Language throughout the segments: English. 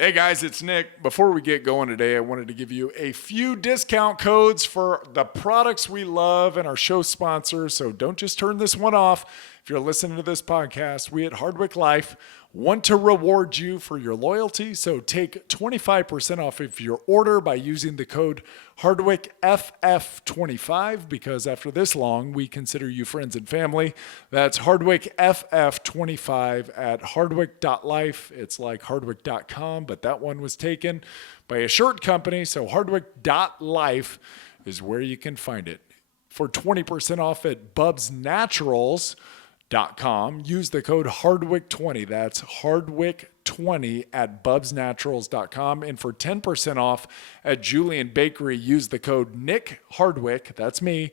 Hey guys, it's Nick. Before we get going today, I wanted to give you a few discount codes for the products we love and our show sponsors. So don't just turn this one off. If you're listening to this podcast, we at Hardwick Life want to reward you for your loyalty. So take 25% off of your order by using the code HardwickFF25, because after this long, we consider you friends and family. That's HardwickFF25 at hardwick.life. It's like hardwick.com, but that one was taken by a shirt company. So hardwick.life is where you can find it. For 20% off at bubsnaturals.com, use the code Hardwick20. That's Hardwick20 at bubsnaturals.com. And for 10% off at Julian Bakery, use the code Nick Hardwick, that's me,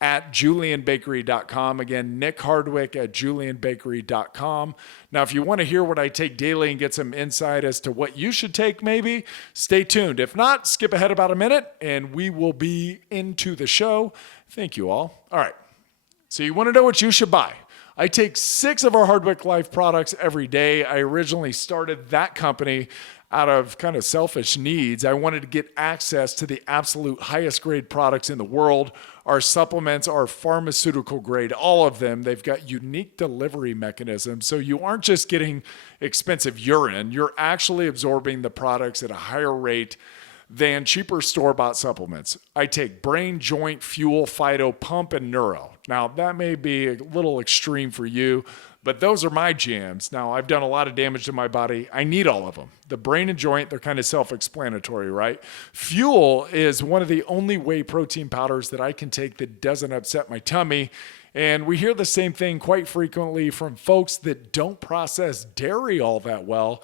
at julianbakery.com. Again, Nick Hardwick at julianbakery.com. Now, if you want to hear what I take daily and get some insight as to what you should take, maybe stay tuned. If not, skip ahead about a minute and we will be into the show. Thank you all. All right. So you want to know what you should buy. I take 6 of our Hardwick Life products every day. I originally started that company out of kind of selfish needs. I wanted to get access to the absolute highest grade products in the world. Our supplements are pharmaceutical grade, all of them. They've got unique delivery mechanisms. So you aren't just getting expensive urine, you're actually absorbing the products at a higher rate than cheaper store-bought supplements. I take brain, joint, fuel, phyto, pump, and neuro. Now, that may be a little extreme for you, but those are my jams. Now, I've done a lot of damage to my body. I need all of them. The brain and joint, they're kind of self-explanatory, right? Fuel is one of the only whey protein powders that I can take that doesn't upset my tummy. And we hear the same thing quite frequently from folks that don't process dairy all that well.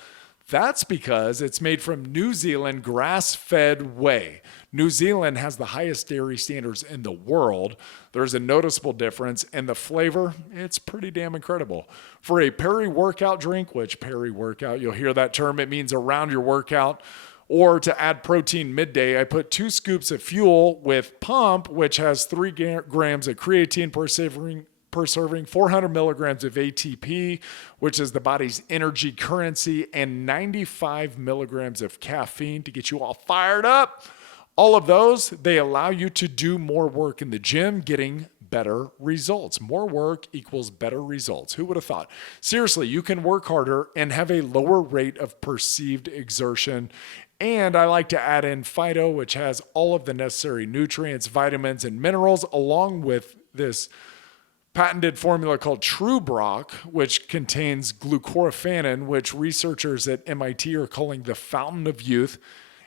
That's because it's made from New Zealand grass-fed whey. New Zealand has the highest dairy standards in the world. There's a noticeable difference, and the flavor, it's pretty damn incredible. For a peri-workout drink, which peri-workout, you'll hear that term, it means around your workout, or to add protein midday, I put 2 scoops of fuel with pump, which has 3 grams of creatine per serving, 400 milligrams of ATP, which is the body's energy currency, and 95 milligrams of caffeine to get you all fired up. All of those, they allow you to do more work in the gym, getting better results. More work equals better results. Who would have thought? Seriously, you can work harder and have a lower rate of perceived exertion. And I like to add in phyto, which has all of the necessary nutrients, vitamins, and minerals, along with this patented formula called True Brock, which contains glucoraphanin, which researchers at MIT are calling the fountain of youth.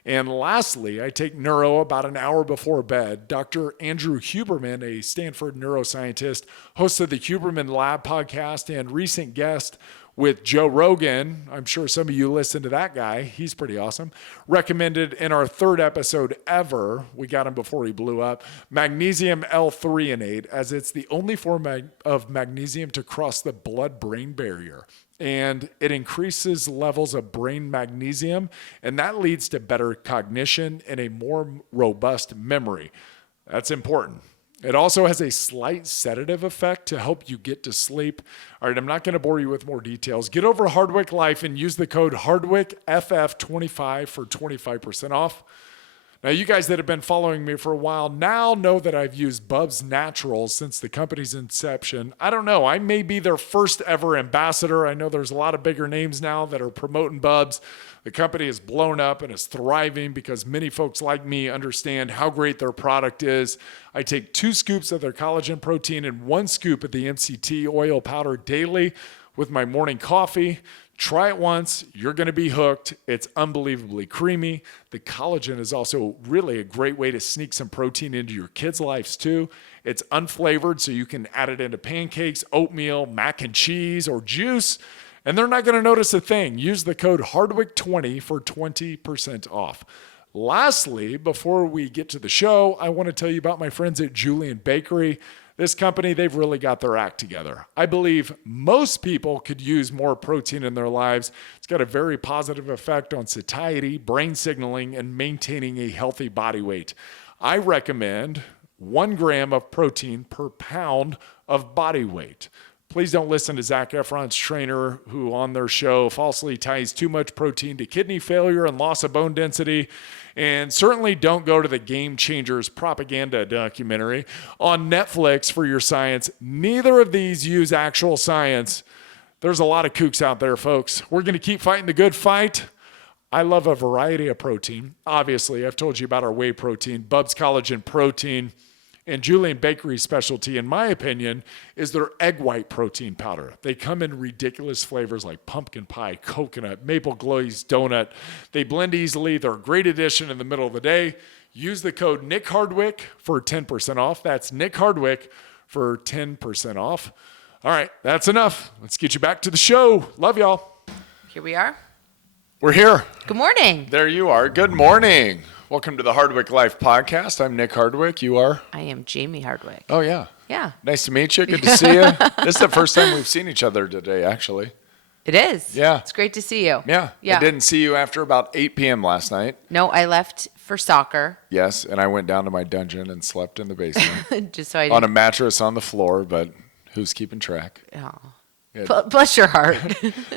And lastly, I take neuro about an hour before bed. Dr. Andrew Huberman, a Stanford neuroscientist, host of the Huberman Lab podcast and recent guest with Joe Rogan. I'm sure some of you listen to that guy. He's pretty awesome. Recommended in our 3rd episode ever. We got him before he blew up. Magnesium L-threonate, as it's the only form of magnesium to cross the blood-brain barrier. And it increases levels of brain magnesium, and that leads to better cognition and a more robust memory. That's important. It also has a slight sedative effect to help you get to sleep. All right, I'm not going to bore you with more details. Get over to Hardwick Life and use the code HardwickFF25 for 25% off. Now, you guys that have been following me for a while now know that I've used Bubs Naturals since the company's inception. I don't know. I may be their first ever ambassador. I know there's a lot of bigger names now that are promoting Bubs. The company is blown up and is thriving because many folks like me understand how great their product is. I take 2 scoops of their collagen protein and 1 scoop of the MCT oil powder daily with my morning coffee. Try it once, you're going to be hooked. It's unbelievably creamy. The collagen is also really a great way to sneak some protein into your kids' lives too. It's unflavored, so you can add it into pancakes, oatmeal, mac and cheese, or juice, and they're not going to notice a thing. Use the code Hardwick20 for 20% off. Lastly, before we get to the show, I want to tell you about my friends at Julian Bakery. This company, they've really got their act together. I believe most people could use more protein in their lives. It's got a very positive effect on satiety, brain signaling, and maintaining a healthy body weight. I recommend 1 gram of protein per pound of body weight. Please don't listen to Zac Efron's trainer who on their show falsely ties too much protein to kidney failure and loss of bone density. And certainly don't go to the Game Changers propaganda documentary on Netflix for your science. Neither of these use actual science. There's a lot of kooks out there, folks. We're going to keep fighting the good fight. I love a variety of protein. Obviously, I've told you about our whey protein, Bub's Collagen Protein. And Julian Bakery's specialty, in my opinion, is their egg white protein powder. They come in ridiculous flavors like pumpkin pie, coconut, maple glazed donut. They blend easily. They're a great addition in the middle of the day. Use the code Nick Hardwick for 10% off. That's Nick Hardwick for 10% off. All right, that's enough. Let's get you back to the show. Love y'all. Here we are. We're here. Good morning. There you are. Good morning. Welcome to the Hardwick Life Podcast. I'm Nick Hardwick. You are? I am Jayme Hardwick. Oh, yeah. Yeah. Nice to meet you. Good to see you. This is the first time we've seen each other today, actually. It is. Yeah. It's great to see you. Yeah. I didn't see you after about 8 p.m. last night. No, I left for soccer. Yes, and I went down to my dungeon and slept in the basement. Just so I on a mattress on the floor, but who's keeping track? Oh. Yeah. Bless your heart.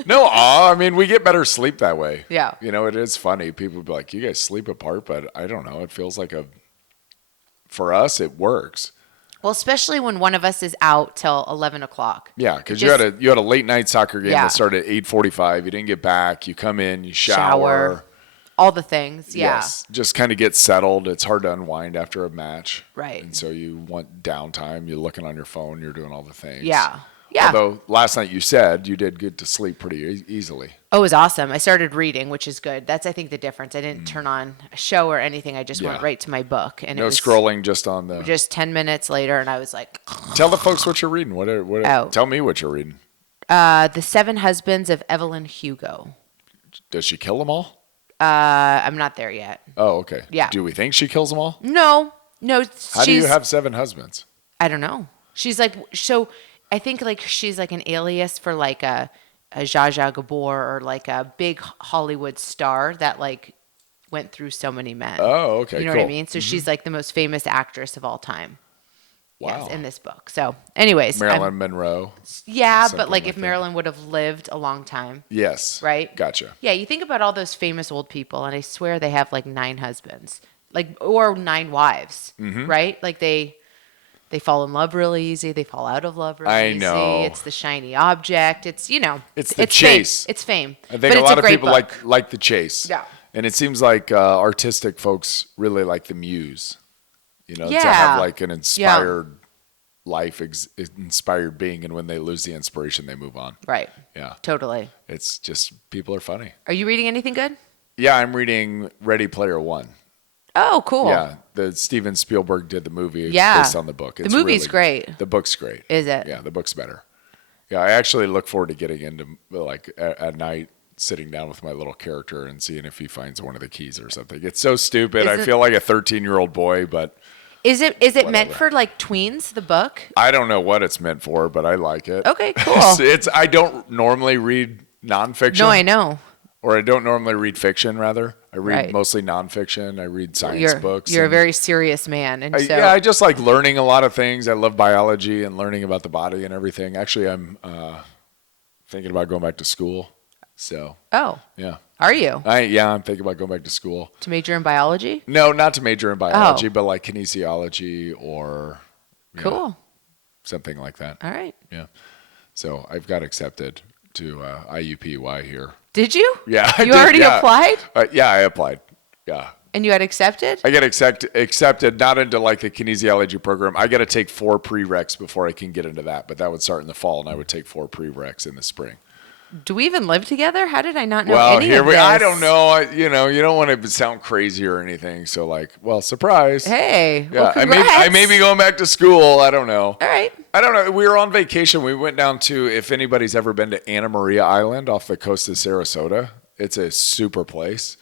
No, I mean, we get better sleep that way. Yeah. You know, it is funny. People would be like, you guys sleep apart, but I don't know. It feels like for us, it works. Well, especially when one of us is out till 11 o'clock. Yeah, because you had a late night soccer game that started at 8:45. You didn't get back. You come in, you shower. All the things, yeah. Yes, just kind of get settled. It's hard to unwind after a match. Right. And so you want downtime. You're looking on your phone. You're doing all the things. Yeah. Yeah. Although last night you said you did get to sleep pretty easily. Oh, it was awesome. I started reading, which is good. That's, I think, the difference. I didn't turn on a show or anything. I just went right to my book. And no it was scrolling, just on the... Just 10 minutes later, and I was like... Tell the folks what you're reading. Tell me what you're reading. The Seven Husbands of Evelyn Hugo. Does she kill them all? I'm not there yet. Oh, okay. Yeah. Do we think she kills them all? No. How do you have 7 husbands? I don't know. She's like... So... I think like she's like an alias for like a Zsa Zsa Gabor or like a big Hollywood star that like went through so many men. Oh, okay, You know cool. what I mean? So she's like the most famous actress of all time. Wow. Yes, in this book. So anyways. Marilyn Monroe. Yeah, Something but like if that. Marilyn would have lived a long time. Yes. Right? Gotcha. Yeah, you think about all those famous old people and I swear they have like 9 husbands. Like, or 9 wives. Right? Like they fall in love really easy. They fall out of love really easy. I know. It's the shiny object. It's, It's the chase. Fame. It's fame. I think a lot of people like the chase. Yeah. And it seems like artistic folks really like the muse. To Yeah. have like an inspired life, inspired being. And when they lose the inspiration, they move on. Right. Yeah. Totally. It's just, people are funny. Are you reading anything good? Yeah, I'm reading Ready Player One. Oh, cool. Yeah, the Steven Spielberg did the movie Yeah. based on the book. The movie's great. The book's great. Is it? Yeah, the book's better. Yeah, I actually look forward to getting into like at night, sitting down with my little character and seeing if he finds one of the keys or something. It's so stupid. I feel like a 13-year-old boy, but is it meant for like tweens, the book? I don't know what it's meant for, but I like it. Okay, cool. I don't normally read nonfiction. No, I know. Or I don't normally read fiction, rather. I read Right. mostly nonfiction. I read science books. You're a very serious man. And so I just like learning a lot of things. I love biology and learning about the body and everything. Actually, I'm thinking about going back to school. So, Oh, yeah. are you? I'm thinking about going back to school. To major in biology? No, not to major in biology, Oh. but like kinesiology or Cool. something like that. All right. Yeah. So I've got accepted to IUPUI here. Did you? Yeah, You already applied? Yeah, I applied. Yeah. And you had accepted? I get accepted not into like the kinesiology program. I got to take 4 prereqs before I can get into that, but that would start in the fall, and I would take 4 prereqs in the spring. Do we even live together? How did I not know any of this? I don't know. You don't want to sound crazy or anything. So like, surprise. Hey, Yeah, well, I may be going back to school. I don't know. All right. I don't know. We were on vacation. We went down to, if anybody's ever been to Anna Maria Island off the coast of Sarasota, it's a super place.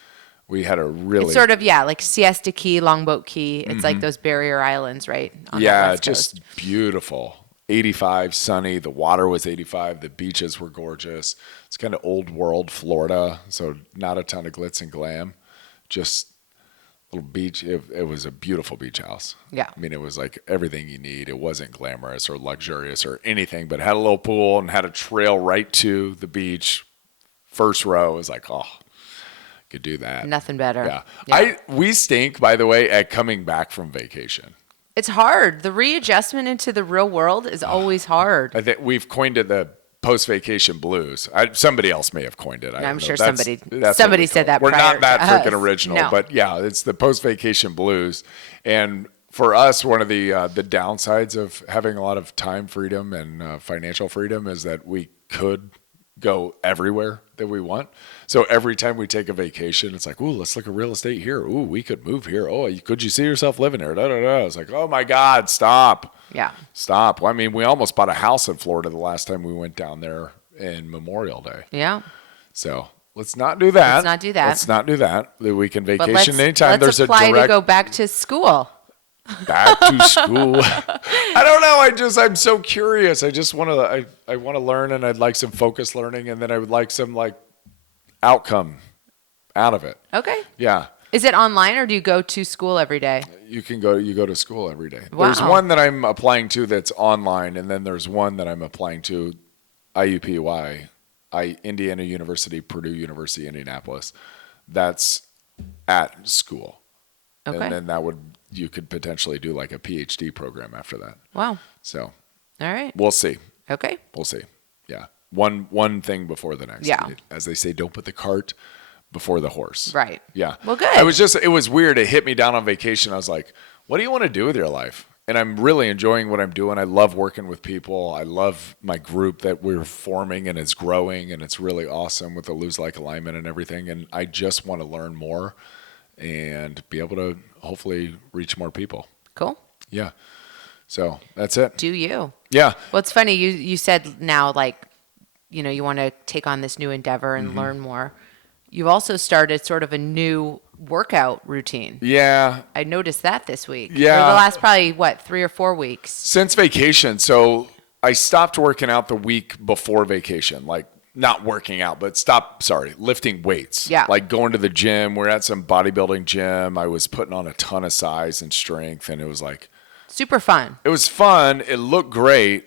We had a really... It's sort of, like Siesta Key, Longboat Key. It's like those barrier islands, right? On the West just Coast. Beautiful. 85, sunny. The water was 85. The beaches were gorgeous. It's kind of old world Florida, so not a ton of glitz and glam. Just little beach. It was a beautiful beach house. Yeah. I mean, it was like everything you need. It wasn't glamorous or luxurious or anything, but had a little pool and had a trail right to the beach. First row. Was like, oh, could do that. Nothing better. Yeah. We stink, by the way, at coming back from vacation. It's hard. The readjustment into the real world is always hard. I think we've coined it the post-vacation blues. Somebody else may have coined it. I'm sure that's somebody said that. We're not that freaking us. original, No. but yeah, it's the post-vacation blues. And for us, one of the downsides of having a lot of time freedom and financial freedom is that we could go everywhere that we want. So every time we take a vacation, it's like, ooh, let's look at real estate here. Ooh, we could move here. Oh, could you see yourself living here? Da, da, da. It's like, oh my God, stop. Yeah. Stop. Well, I mean, we almost bought a house in Florida the last time we went down there in Memorial Day. Yeah. So let's not do that. Let's not do that. Let's not do that. We can But vacation anytime. let's apply to go back to school. back to school. I don't know. I'm so curious. I just want to, I want to learn, and I'd like some focused learning, and then I would like some like outcome out of it. Okay. Yeah. Is it online or do you go to school every day? You go to school every day. Wow. There's one that I'm applying to that's online, and then there's one that I'm applying to IUPUI, Indiana University, Purdue University, Indianapolis. That's at school. Okay. And then you could potentially do like a PhD program after that. Wow. So All right. we'll see. Okay. We'll see. Yeah. One thing before the next. Yeah. As they say, don't put the cart before the horse. Right. Yeah. Well, good. It was weird. It hit me down on vacation. I was like, what do you want to do with your life? And I'm really enjoying what I'm doing. I love working with people. I love my group that we're forming, and it's growing, and it's really awesome with the lose-like alignment and everything. And I just want to learn more and be able to hopefully reach more people. Cool. Yeah. So that's it. Do you? Yeah. Well, it's funny. You said now, like, you want to take on this new endeavor and Mm-hmm. learn more. You've also started sort of a new workout routine. Yeah. I noticed that this week. Yeah. Or the last probably, 3 or 4 weeks? Since vacation. So I stopped working out the week before vacation, like not working out, but lifting weights. Yeah. Like going to the gym. We're at some bodybuilding gym. I was putting on a ton of size and strength, and it was like, Super fun. it was fun. It looked great.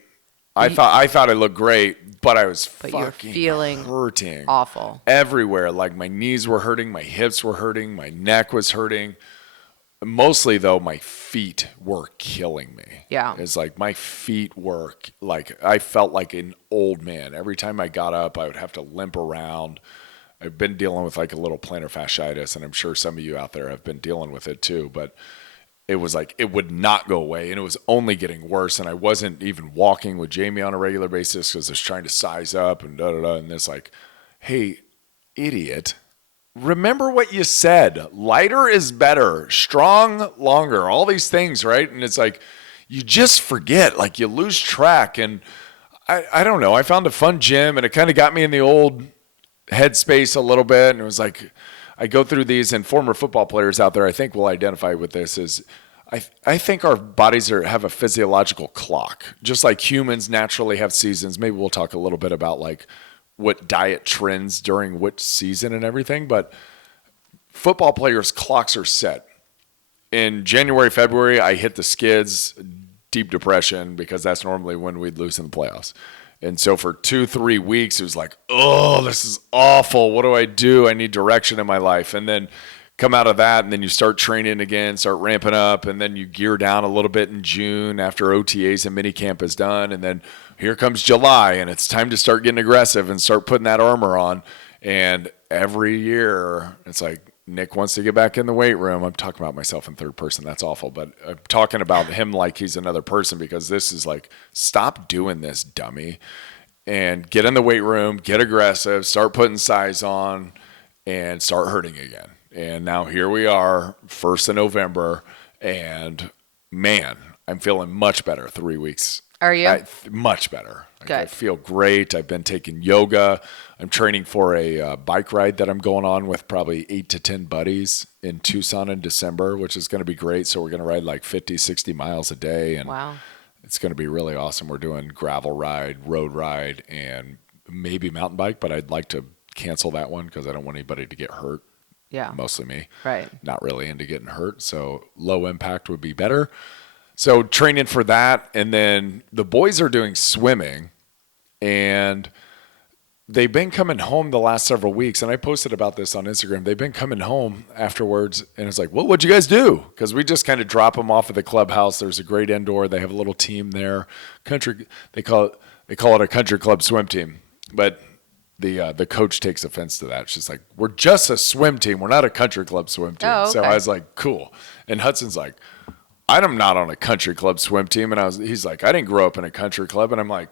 I thought it looked great, but I was But you're fucking feeling hurting awful. everywhere. Like my knees were hurting, my hips were hurting, my neck was hurting. Mostly though, my feet were killing me. Yeah. It's like my feet were like, I felt like an old man. Every time I got up, I would have to limp around. I've been dealing with like a little plantar fasciitis, and I'm sure some of you out there have been dealing with it too, but it was like it would not go away, and it was only getting worse. And I wasn't even walking with Jayme on a regular basis because I was trying to size up and da-da-da. And it's like, hey, idiot, remember what you said. Lighter is better, strong longer, all these things, right? And it's like you just forget, like you lose track. And I don't know. I found a fun gym, and it kind of got me in the old headspace a little bit. And it was like, I go through these, and former football players out there, I think, will identify with this. Is I think our bodies have a physiological clock, just like humans naturally have seasons. Maybe we'll talk a little bit about like what diet trends during which season and everything. But football players' clocks are set. In January, February, I hit the skids, deep depression, because that's normally when we'd lose in the playoffs. And so for 2-3 weeks, it was like, oh, this is awful. What do I do? I need direction in my life. And then come out of that, and then you start training again, start ramping up, and then you gear down a little bit in June after OTAs and minicamp is done. And then here comes July, and it's time to start getting aggressive and start putting that armor on. And every year, it's like, Nick wants to get back in the weight room. I'm talking about myself in third person. That's awful. But I'm talking about him like he's another person, because this is like, stop doing this, dummy. And get in the weight room, get aggressive, start putting size on, and start hurting again. And now here we are, 1st of November, and man, I'm feeling much better 3 weeks. Are you? Much better. Good. I feel great. I've been taking yoga. I'm training for a bike ride that I'm going on with probably 8 to 10 buddies in Tucson in December, which is going to be great. So we're going to ride like 50, 60 miles a day. And Wow. it's going to be really awesome. We're doing gravel ride, road ride, and maybe mountain bike, but I'd like to cancel that one because I don't want anybody to get hurt Yeah. Mostly me. Right. Not really into getting hurt. So low impact would be better. So training for that. And then the boys are doing swimming, and they've been coming home the last several weeks. And I posted about this on Instagram. They've been coming home afterwards, and it's like, well, what'd you guys do? Because we just kind of drop them off at the clubhouse. There's a great indoor. They have a little team there. They call it a country club swim team. But the coach takes offense to that. She's like, we're just a swim team. We're not a country club swim team. Oh, okay. So I was like, cool. And Hudson's like, I'm not on a country club swim team. And he's like, I didn't grow up in a country club. And I'm like,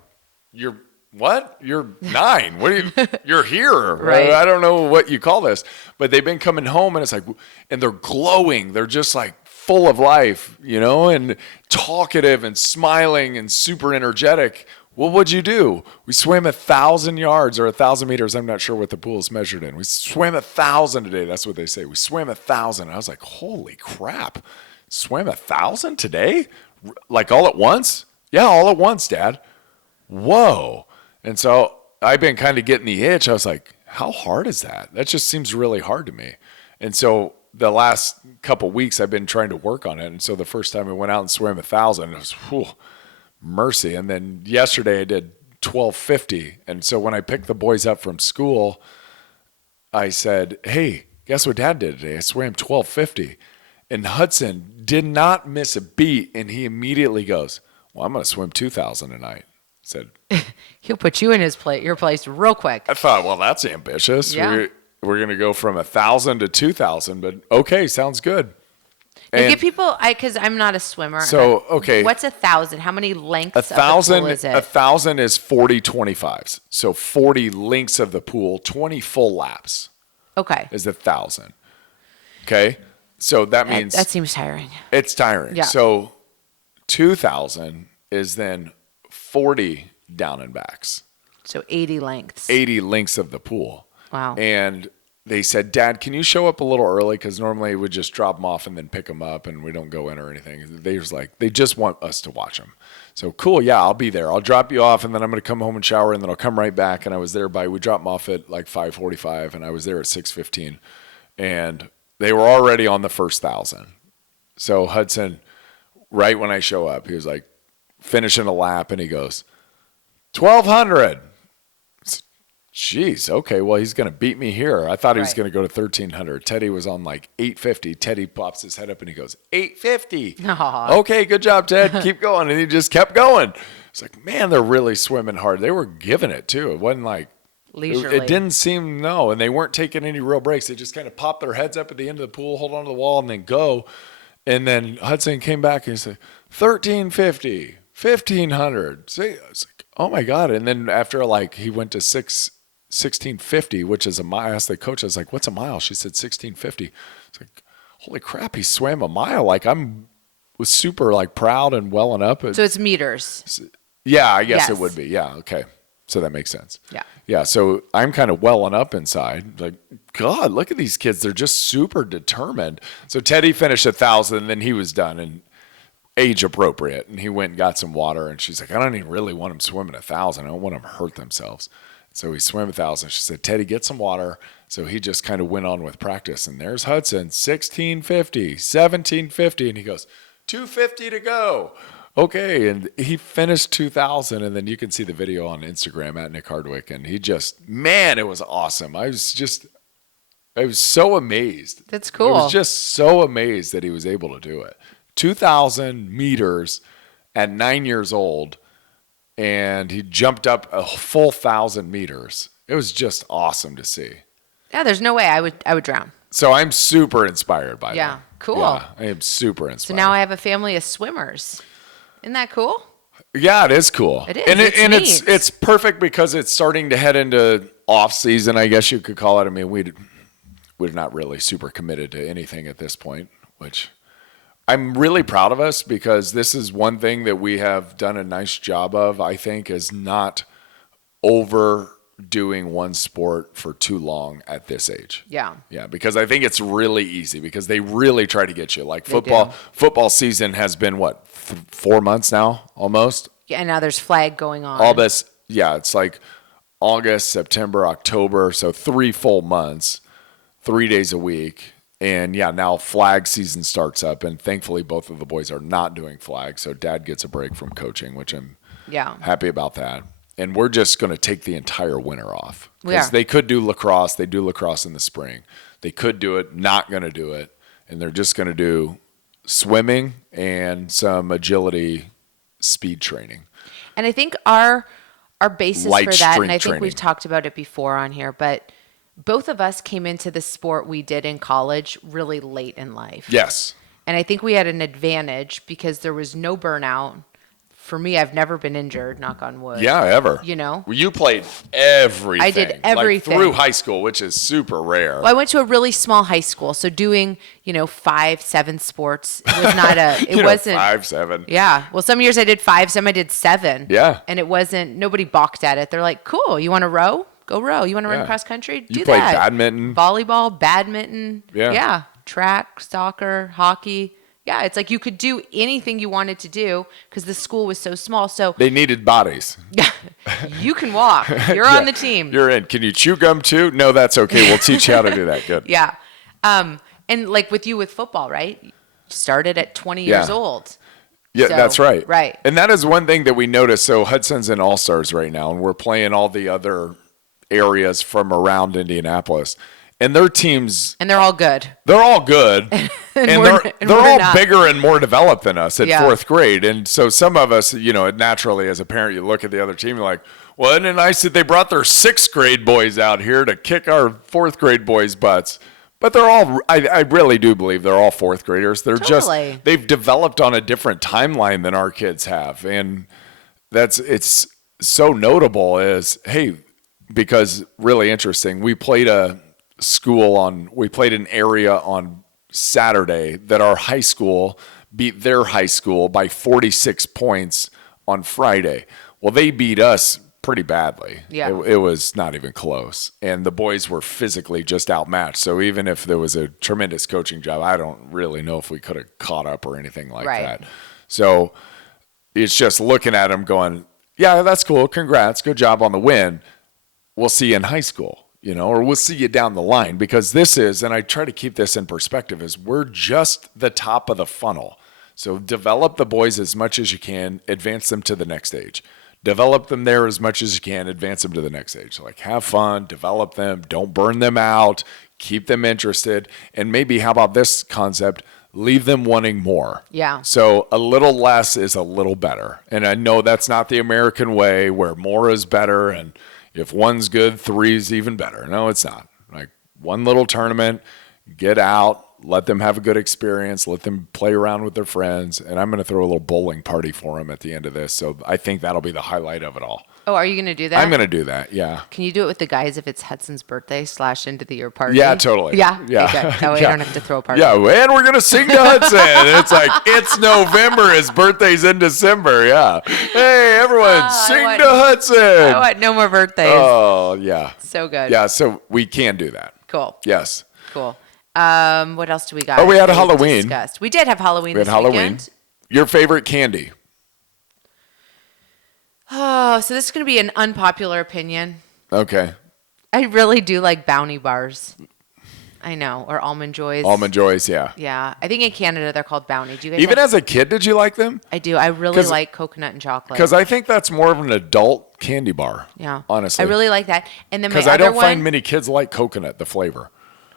you're what? You're 9. What are you? You're here. Right. I don't know what you call this. But they've been coming home, and it's like, and they're glowing. They're just like full of life, and talkative and smiling and super energetic. Well, what'd you do? We swam 1,000 yards or 1,000 meters. I'm not sure what the pool is measured in. We swam 1,000 today. That's what they say. We swam 1,000. I was like, holy crap. Swam 1,000 today? Like all at once? Yeah, all at once, Dad. Whoa. And so I've been kind of getting the itch. I was like, how hard is that? That just seems really hard to me. And so the last couple weeks I've been trying to work on it. And so the first time I went out and swam 1,000, it was, whew, mercy. And then yesterday I did 1250. And so when I picked the boys up from school, I said, hey, guess what Dad did today? I swam 1250. And Hudson did not miss a beat. And he immediately goes, well, I'm going to swim 2,000 tonight. I said, he'll put you in your place real quick. I thought, well, that's ambitious. Yeah. We're going to go from 1,000 to 2,000, but okay, sounds good. You get people, because I'm not a swimmer. So, okay. What's 1,000? How many lengths 1,000, of the pool is it? 1,000 is 40 25s. So 40 lengths of the pool, 20 full laps. Okay. Is 1,000. Okay. So that means. That seems tiring. It's tiring. Yeah. So 2,000 is then 40 down and backs. So 80 lengths. 80 lengths of the pool. Wow. And they said, Dad, can you show up a little early? Because normally we just drop them off and then pick them up, and we don't go in or anything. They just want us to watch them. So cool, yeah, I'll be there. I'll drop you off, and then I'm going to come home and shower, and then I'll come right back. And I was there we dropped them off at like 5:45, and I was there at 6:15. And they were already on the first 1,000. So Hudson, right when I show up, he was like finishing a lap, and he goes, 1,200. Jeez, okay, well, he's going to beat me here. I thought he was going to go to 1,300. Teddy was on like 850. Teddy pops his head up and he goes, 850. Aww. Okay, good job, Ted. Keep going. And he just kept going. It's like, man, they're really swimming hard. They were giving it, too. It wasn't like, leisurely. it didn't seem, no, and they weren't taking any real breaks. They just kind of popped their heads up at the end of the pool, hold on to the wall, and then go. And then Hudson came back and he said, 1,350, 1,500. See, I was like, oh, my God. And then after, he went to 1650, which is a mile. I asked the coach, I was like, what's a mile? She said 1650. It's like, holy crap, he swam a mile. Was super proud and welling up. So it's meters. Yeah, I guess Yes. it would be. Yeah, okay. So that makes sense. Yeah. Yeah, so I'm kind of welling up inside. Like, God, look at these kids. They're just super determined. So Teddy finished 1,000, and then he was done and age appropriate. And he went and got some water, and she's like, I don't even really want them swimming 1,000. I don't want them to hurt themselves. So he swam 1,000. She said, Teddy, get some water. So he just kind of went on with practice. And there's Hudson, 1650, 1750. And he goes, 250 to go. Okay. And he finished 2,000. And then you can see the video on Instagram at Nick Hardwick. And he just, man, it was awesome. I was so amazed. That's cool. I was just so amazed that he was able to do it. 2,000 meters at 9 years old. And he jumped up a full 1,000 meters. It was just awesome to see. Yeah, there's no way I would drown. So I'm super inspired by that. Yeah, cool. Yeah, I am super inspired. So now I have a family of swimmers. Isn't that cool? Yeah, it is cool. It is. And It's neat. it's perfect because it's starting to head into off season, I guess you could call it. I mean, we're not really super committed to anything at this point, which I'm really proud of us because this is one thing that we have done a nice job of, I think, is not overdoing one sport for too long at this age. Yeah. Yeah, because I think it's really easy because they really try to get you. Like They football season has been, 4 months now almost? Yeah, and now there's flag going on. All this, yeah, it's like August, September, October, so 3 full months. 3 days a week. And yeah, now flag season starts up, and thankfully both of the boys are not doing flag, so Dad gets a break from coaching, which I'm happy about that. And we're just going to take the entire winter off because they could do lacrosse. They do lacrosse in the spring. They could do it, not going to do it, and they're just going to do swimming and some agility speed training. And I think our basis Light for that, and strength I think training. we've talked about it before on here, but both of us came into the sport we did in college really late in life. Yes. And I think we had an advantage because there was no burnout. For me, I've never been injured, knock on wood. Yeah, ever. You know? Well, you played everything. I did everything. Like through high school, which is super rare. Well, I went to a really small high school, so doing, 5, 7 sports was not it wasn't 5, 7. Yeah. Well, some years I did 5, some I did 7. Yeah. And it wasn't, nobody balked at it. They're like, cool, you want to row? Go row. You want to run cross country? Do you played that. badminton. Volleyball, badminton. Yeah. Yeah. Track, soccer, hockey. Yeah, it's like you could do anything you wanted to do because the school was so small. So they needed bodies. You can walk. You're on the team. You're in. Can you chew gum too? No, that's okay. We'll teach you how to do that. Good. Yeah. And like with you with football, right? You started at 20 years old. Yeah, So, that's right. right. And that is one thing that we noticed. So Hudson's in All-Stars right now, and we're playing all the other areas from around Indianapolis. And their teams, And they're all good. they're all good. and they're we're all not. bigger and more developed than us at Yeah. 4th grade. And so some of us, naturally as a parent, you look at the other team, you're like, well, isn't it nice that they brought their 6th grade boys out here to kick our 4th grade boys' butts? But they're all, I really do believe they're all 4th graders. They're Totally. they've developed on a different timeline than our kids have. And it's so notable because really interesting. We played an area on Saturday that our high school beat their high school by 46 points on Friday. Well, they beat us pretty badly. Yeah. It was not even close. And the boys were physically just outmatched. So even if there was a tremendous coaching job, I don't really know if we could have caught up or anything like that. So it's just looking at them going, yeah, that's cool. Congrats. Good job on the win. We'll see you in high school, or we'll see you down the line, because this is, and I try to keep this in perspective, is we're just the top of the funnel. So develop the boys as much as you can, advance them to the next stage. Develop them there as much as you can, advance them to the next stage. Like, have fun, develop them, don't burn them out, keep them interested, and maybe, how about this concept? Leave them wanting more. Yeah. So a little less is a little better. And I know that's not the American way where more is better, and if one's good, 3 is even better. No, it's not. Like, one little tournament, get out, let them have a good experience, let them play around with their friends, and I'm going to throw a little bowling party for them at the end of this. So I think that'll be the highlight of it all. Oh, are you going to do that? I'm going to do that, yeah. Can you do it with the guys if it's Hudson's birthday / end of the year party? Yeah, totally. Yeah? Yeah. Okay, good. That way I don't have to throw a party. Yeah, and we're going to sing to Hudson. And it's like, it's November. His birthday's in December. Yeah. Hey, everyone, sing to Hudson. I want no more birthdays. Oh, yeah. So good. Yeah, so we can do that. Cool. Yes. Cool. What else do we got? Oh, we had a that we've Halloween. discussed? We did have Halloween We had this Halloween. weekend. Your favorite candy? Oh, so this is going to be an unpopular opinion. Okay. I really do like Bounty bars. I know. Or Almond Joys. Almond Joys, yeah. Yeah. I think in Canada they're called Bounty. Do you guys Even like- as a kid, did you like them? I do. I really like coconut and chocolate. Because I think that's more of an adult candy bar. Yeah. Honestly. I really like that. And then my Because other I don't one, find many kids like coconut, the flavor.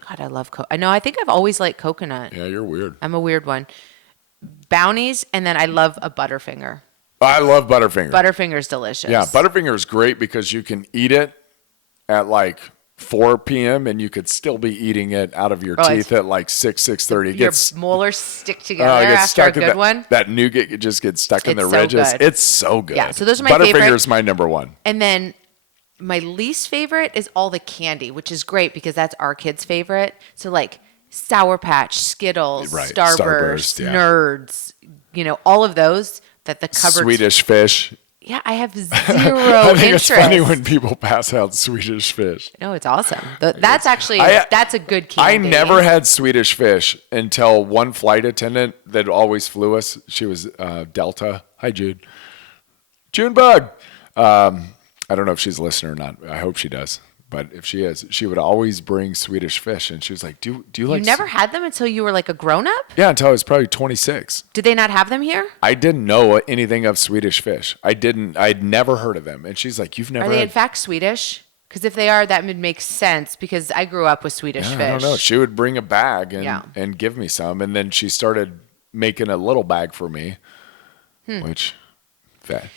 God, I love coconut. I know. I think I've always liked coconut. Yeah, you're weird. I'm a weird one. Bounties, and then I love a Butterfinger. I love Butterfinger. Butterfinger's delicious. Yeah, Butterfinger's great because you can eat it at like 4 p.m. and you could still be eating it out of your teeth at like 6:30. Your molars stick together it gets after a stuck in good one. That nougat just gets stuck in the It's so ridges. good. It's so good. Yeah, so those are my Butterfinger's favorite. my number one. And then my least favorite is all the candy, which is great because that's our kids' favorite. So like Sour Patch, Skittles, Right, Starburst, Starburst, yeah. Nerds, all of those that the cupboard. Swedish fish. Yeah, I have zero I think interest. it's funny when people pass out Swedish fish. No, it's awesome. That's actually that's a good I candy. never had Swedish fish until one flight attendant that always flew us. She was Delta. Hi, Jude. Junebug. I don't know if she's a listener or not. I hope she does. But if she is, she would always bring Swedish fish. And she was like, do you like... You never had them until you were like a grown-up? Yeah, until I was probably 26. Did they not have them here? I didn't know anything of Swedish fish. I'd never heard of them. And she's like, you've never Are they in fact Swedish? Because if they are, that would make sense because I grew up with Swedish fish. I don't know. She would bring a bag and give me some. And then she started making a little bag for me, which...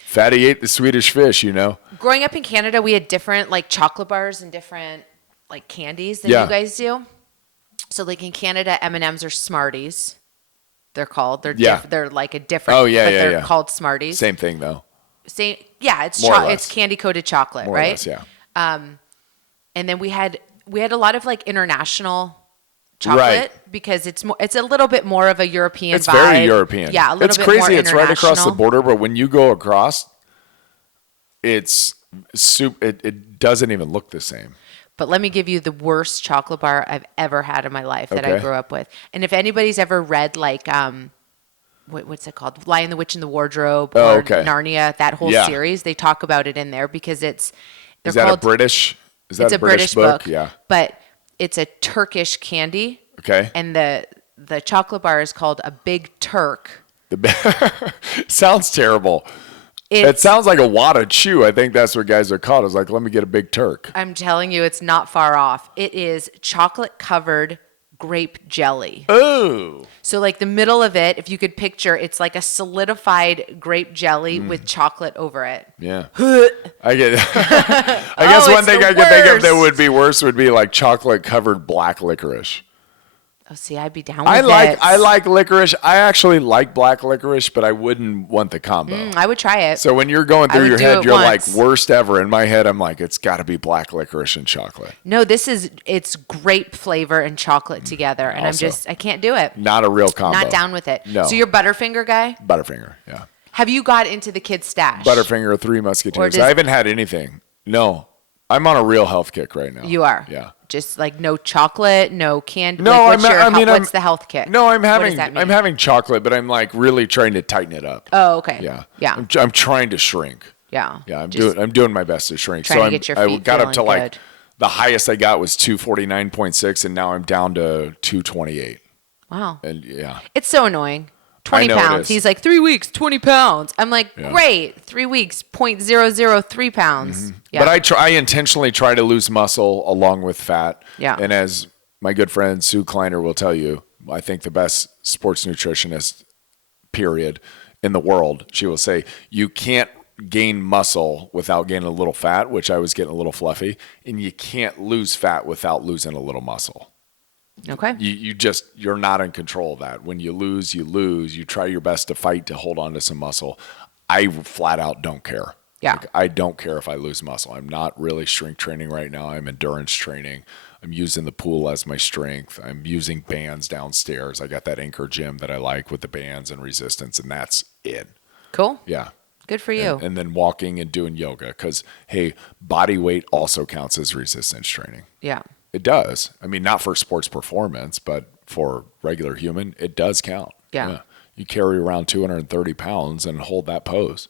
Fatty ate the Swedish fish, you know. Growing up in Canada, we had different like chocolate bars and different like candies than you guys do. So like in Canada, M&Ms are Smarties. They're called. They're like a different. Oh yeah, but yeah, they're yeah. called Smarties. Same thing though. Same. Yeah, it's candy coated chocolate, More right? or less, yeah. And then we had a lot of like international chocolate because it's a little bit more of a European It's vibe. very European. Yeah, a little it's bit crazy. more It's right across the international. border, but when you go across, it's soup. It doesn't even look the same. But let me give you the worst chocolate bar I've ever had in my life that I Okay. grew up with. And if anybody's ever read like what's it called? Lion, the Witch, and the Wardrobe or Narnia, that whole series, they talk about it in there because is that a British? Is that it's a British book? Yeah. But it's a Turkish candy. Okay. And the chocolate bar is called a Big Turk. Sounds terrible. It sounds like a wad of chew. I think that's what guys are called. It's like, let me get a Big Turk. I'm telling you, it's not far off. It is chocolate covered grape jelly. Oh. So like the middle of it, if you could picture, it's like a solidified grape jelly with chocolate over it. Yeah. I guess one thing I could think of that would be worse would be like chocolate covered black licorice. Oh, see, I'd be down with it. I like licorice. I actually like black licorice, but I wouldn't want the combo. I would try it. So when you're going through your head, you're once. like, worst ever. In my head, I'm like, it's got to be black licorice and chocolate. No, it's grape flavor and chocolate together. And I can't do it. Not a real combo. Not down with it. No. So you're Butterfinger guy? Butterfinger, yeah. Have you got into the Kid Stash? Butterfinger, Three Musketeers. I haven't had anything. No. I'm on a real health kick right now. You are? Yeah. Just like no chocolate, no candy. No, like what's the health kick? No, What does that mean? I'm having chocolate, but I'm like really trying to tighten it up. Oh, okay. Yeah. Yeah. I'm trying to shrink. Yeah. Yeah, I'm doing my best to shrink. Trying to get your I feet got up to feeling like good. the highest I got was 249.6 and now I'm down to 228. Wow. And yeah. It's so annoying. 20 know it pounds. is. He's like, 3 weeks, 20 pounds. I'm like, great. 3 weeks, 0.003 pounds. Yeah. But I intentionally try to lose muscle along with fat. Yeah. And as my good friend Sue Kleiner will tell you, I think the best sports nutritionist, period, in the world, she will say, you can't gain muscle without gaining a little fat, which I was getting a little fluffy, and you can't lose fat without losing a little muscle. Okay. You're not in control of that. When you lose, you lose. You try your best to fight to hold on to some muscle. I flat out don't care. Yeah. Like, I don't care if I lose muscle. I'm not really strength training right now. I'm endurance training. I'm using the pool as my strength. I'm using bands downstairs. I got that Anchor gym that I like with the bands and resistance, and that's it. Cool. Yeah. Good for you. And then walking and doing yoga because, hey, body weight also counts as resistance training. Yeah. It does. I mean, not for sports performance, but for regular human, it does count. Yeah. You carry around 230 pounds and hold that pose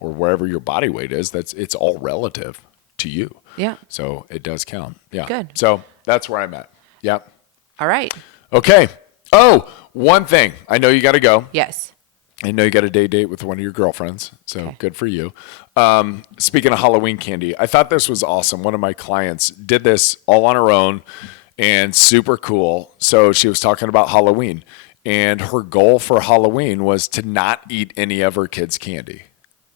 or wherever your body weight is. It's all relative to you. Yeah. So it does count. Yeah. Good. So that's where I'm at. Yep. All right. Okay. Oh, one thing. I know you got to go. Yes. I know you got a date with one of your girlfriends, so good for you. Speaking of Halloween candy, I thought this was awesome. One of my clients did this all on her own and super cool. So she was talking about Halloween, and her goal for Halloween was to not eat any of her kids' candy.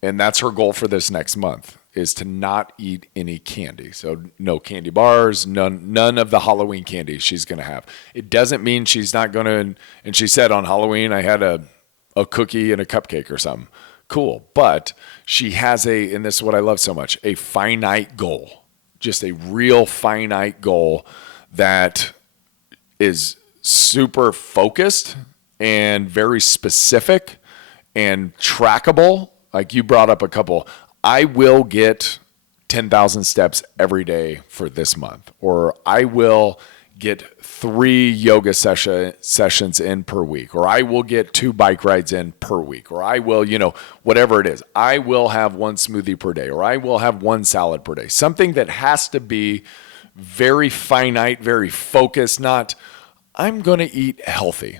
And that's her goal for this next month, is to not eat any candy. So no candy bars, none of the Halloween candy she's going to have. It doesn't mean she's not going to, and she said on Halloween, I had a cookie and a cupcake or something. Cool. But she has and this is what I love so much, a finite goal. Just a real finite goal that is super focused and very specific and trackable. Like you brought up a couple. I will get 10,000 steps every day for this month, or I will get 3 yoga sessions in per week, or I will get 2 bike rides in per week, or I will, whatever it is, I will have 1 smoothie per day, or I will have 1 salad per day. Something that has to be very finite, very focused, not I'm going to eat healthy.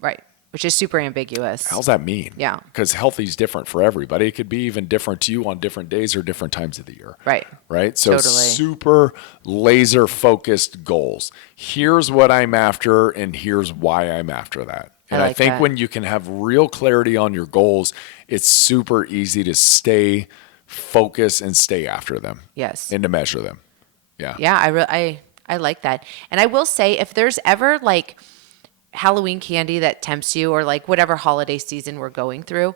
Right. Which is super ambiguous. How's that mean? Yeah. Because healthy is different for everybody. It could be even different to you on different days or different times of the year. Right. Right. So totally. Super laser focused goals. Here's what I'm after, and here's why I'm after that. And I think when you can have real clarity on your goals, it's super easy to stay focused and stay after them. Yes. And to measure them. Yeah. Yeah. I like that. And I will say, if there's ever like Halloween candy that tempts you, or like whatever holiday season we're going through,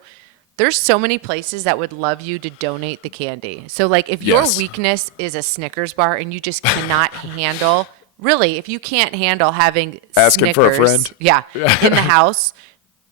there's so many places that would love you to donate the candy. So like if your weakness is a Snickers bar and you just cannot handle, really, if you can't handle having asking Snickers, for a friend, in the house,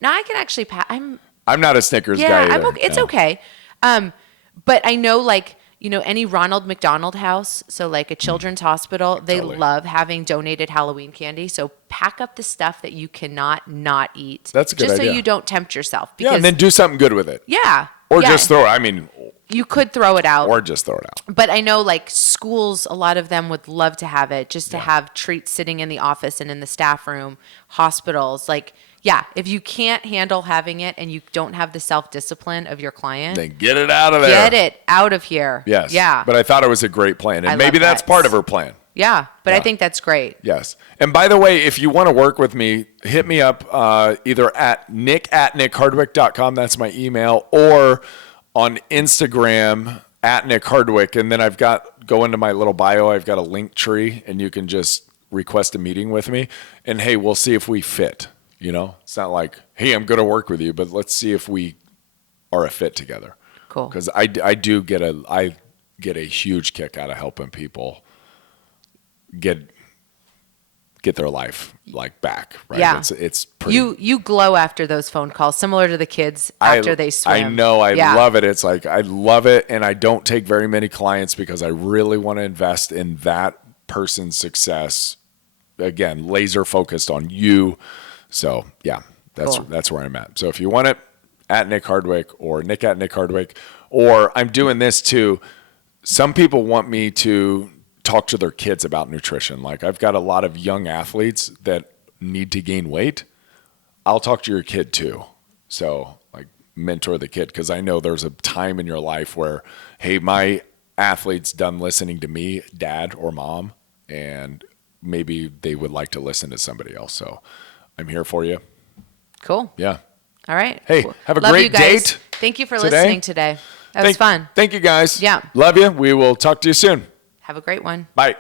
now I can actually I'm not a Snickers guy either. It's okay. But I know, like, any Ronald McDonald House, so like a children's hospital, they love having donated Halloween candy. So pack up the stuff that you cannot not eat. That's a good idea. Just so you don't tempt yourself. Because, and then do something good with it. Yeah. Or just throw it. You could throw it out. Or just throw it out. But I know, like, schools, a lot of them would love to have it, just to have treats sitting in the office and in the staff room. Hospitals, like, if you can't handle having it and you don't have the self-discipline of your client, then get it out of there. Get it out of here. Yes. Yeah. But I thought it was a great plan. And maybe that's part of her plan. Yeah. But I think that's great. Yes. And by the way, if you want to work with me, hit me up either at nick@nickhardwick.com. That's my email. Or on Instagram at Nick Hardwick. And then go into my little bio. I've got a link tree, and you can just request a meeting with me. And hey, we'll see if we fit. It's not like, hey, I'm going to work with you, but let's see if we are a fit together. Cool. Because I do get a huge kick out of helping people get their life like back. Right. Yeah. It's pretty. You glow after those phone calls, similar to the kids after they swim. I know. I love it. It's like, I love it. And I don't take very many clients because I really want to invest in that person's success. Again, laser focused on you. So that's where I'm at. So if you want it, at Nick Hardwick, or Nick at Nick Hardwick, or I'm doing this too. Some people want me to talk to their kids about nutrition. Like, I've got a lot of young athletes that need to gain weight. I'll talk to your kid too. So like, mentor the kid. Cause I know there's a time in your life where, hey, my athlete's done listening to me, dad or mom, and maybe they would like to listen to somebody else. So I'm here for you. Cool. Yeah. All right. Hey, have a Love great you guys. date. Thank you for listening today. That was fun. Thank you, guys. Yeah. Love you. We will talk to you soon. Have a great one. Bye.